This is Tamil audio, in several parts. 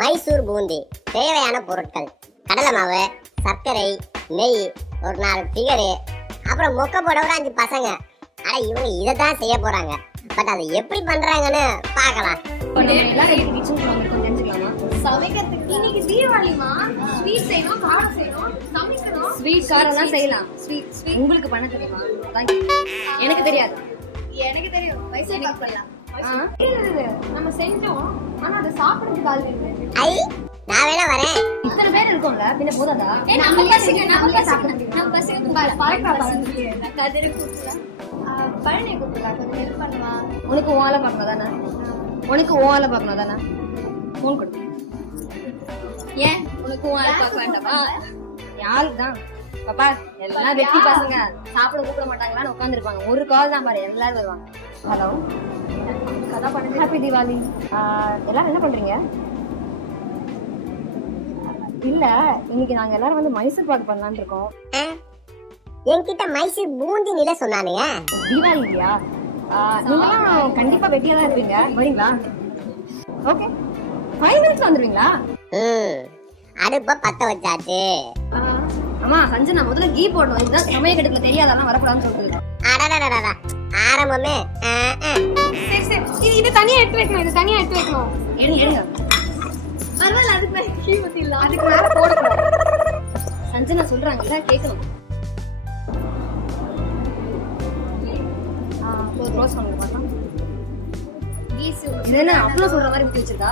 மைசூர் பூந்தி தேவையான பொருட்கள். கடலை மாவு சர்க்கரை நெய் ஒரு நாலு ஃபிகரு அப்புறம் மொக்க போட ஒரு அஞ்சு பசங்க. ஆனா இவங்க இதை தான் செய்ய போறாங்க. பட் அதை எப்படி பண்றாங்கன்னு பார்க்கலாம். உங்களுக்கு பண்ண தெரியுமா? கேக்குறேன். எனக்கு தெரியாது. எனக்கு தெரியும். நம்ம செஞ்சோம். ஆனா அதை சாப்பிடுறதுக்கு ஆள் வேணும் ஐ நான் வேணா வரேன். இத்தனை பேர் இருக்கோம்ல? பின்ன போதாதா? நம்ம பசங்க நம்ம பசங்க நம்ம பசங்க பழக்கா பழக்க கதிரை கூப்பிடலாம். பழனி கூப்பிடலாம். கொஞ்சம் ஹெல்ப் பண்ணுவா உனக்கு ஓலை பார்க்கணும் தானே? உனக்கு ஓலை பார்க்கணும் தானே? ஃபோன் கொடு. ஏன்? உனக்கு ஆள் பார்க்க வேண்டாமா? யாருக்கு தான்? பாப்பா எல்லாம் வெட்டி பசங்க. சாப்பிட கூப்பிட மாட்டாங்களான்னு உட்காந்துருப்பாங்க ஒரு கால் தான் பாரு எல்லாரும் வருவாங்க. ஹலோ ஹாப்பி தீபாவளி எல்லாரும் என்ன பண்றீங்க? இல்ல இன்னைக்கு நாங்க எல்லாரும் வந்து மைசூர் பாக்கு பண்ணலாம்னு இருக்கோம்? என்கிட்ட மைசூர் பூந்தி நில சொன்னானுங்க. தீபாவளி இல்லையா? நீங்களாம் கண்டிப்பா வெட்டியா தான் இருப்பீங்க. வரீங்களா? ஓகே ஃபைவ் மினிட்ஸ் வந்துருவீங்களா? அடுப்ப பத்த வச்சாச்சு. அம்மா சஞ்சனா முதல்ல கீ போடணும். இதுதான் சமய கெடுக்கல தெரியாதெல்லாம் வரக்கூடாதுன்னு சொல்லிட்டு அடடடடடா ஆரம்பமே. சரி சரி. இது இது தனியா எடுத்து வைக்கணும் இது தனியா எடுத்து வைக்கணும். எடுங்க எடுங்க. பரவாயில்ல அதுக்கு மேல கீ ஊத்திடலாம் அதுக்கு மேல போடக்கூடாது. சஞ்சனா சொல்றாங்க இதான் கேட்கணும். க்ளோஸ் பண்ணுங்க பார்க்கலாம். கீஸ் இது என்ன அவ்வளோ சொல்ற மாதிரி ஊற்றி வச்சிருக்கா?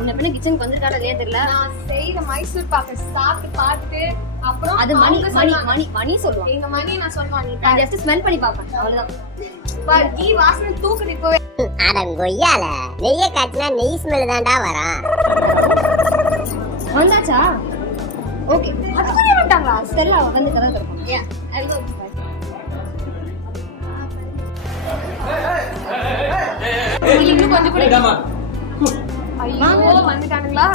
உன்னை பின்ன கிச்சனுக்கு வந்திருக்காடா இல்லையா தெரியல. நான் செய்யற மைசூர் பாக்க சாப்பிட்டு பார்த்துட்டு அப்புறம் அது மணி மணி சொல்லுவாங்க. மணி மணி சொல்லுவாங்க எங்க மணி நான் சொல்லுவான் நீ நான் ஜஸ்ட் ஸ்மெல் பண்ணி பார்ப்பேன் அவ்வளவுதான் பாரு கீ வாசனை தூக்குது இப்பவே அட கொய்யால நெய்ய காய்ச்சினா நெய் ஸ்மெல் தான்டா வரும் வந்தாச்சா ஓகே அதுக்குள்ளே வந்துட்டாங்களா ஸ்டெல்லா வந்து கதை. இன்னும் கொஞ்சம் கூட ஐயோ வந்துட்டானுங்களா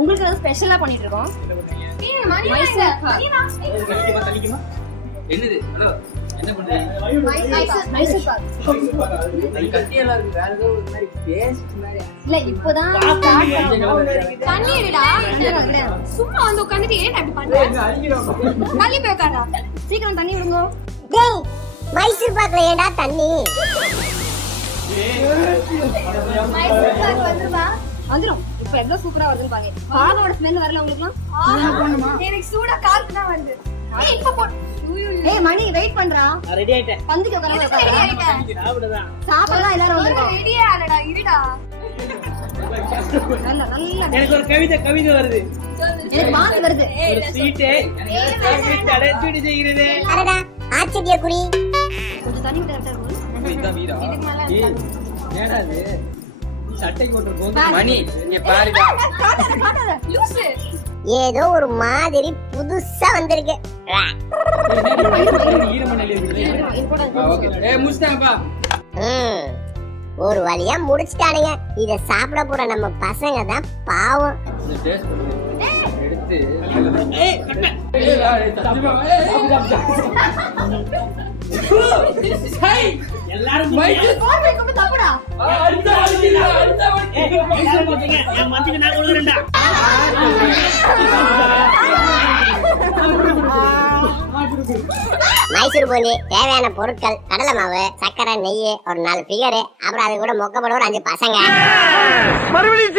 உங்களுக்கு ஏதாவது ஸ்பெஷலா பண்ணிட்டு இருக்கோம் என்னது ஹலோ என்ன இல்ல இப்போதான் சும்மா வந்து உட்காந்துட்டு ஏன் அப்படி பண்ற தள்ளி போய் உட்காரா சீக்கிரம் தண்ணி விடுங்க டேய் மைசூர் பாக்குல ஏன்டா தண்ணி மைசூர் பாக் வந்துருவா வந்துரும். இப்ப எவ்வளவு சூப்பரா வருதுன்னு பாருங்க. பாகோட ஸ்மெல் வரல உங்களுக்கு எனக்கு சூடா காத்து தான் வருது. ஏய், இப்ப போ ஏய் மணி வெயிட் பண்றா. ரெடி ஆயிட்டேன். பந்துக்கு உட்கார சாப்பிடலாம் எல்லாரும் வந்திருக்கோம். ரெடியே ஆனடா இருடா. நல்ல நல்ல. எனக்கு ஒரு கவிதை கவிதை வருது. எனக்கு வாந்தி வருது. ஒரு சீட்டை அடைச்சுடி செய்கிறது. அடடா ஆச்சரிய குறி கொஞ்சம் தண்ணி விட்டு கரெக்டா இருக்கும் இதுதான் வீடா? ஏய், ஏடா இது? சட்டை போட்டு மணி. இங்க ஏதோ ஒரு மாதிரி புதுசா வந்திருக்கு. ஒரு வழியா முடிச்சிட்டானுங்க. இத சாப்பிட போற நம்ம பசங்க தான் பாவம். எல்லாரும் கொடுக்குறேன்டா. மைசூர் பூந்தி தேவையான பொருட்கள் கடலை மாவு சக்கரை நெய் ஒரு நாலு ஃபிகரு அப்புறம் அது கூட மொக்கப்பட ஒரு அஞ்சு பசங்க. மறுபடியும்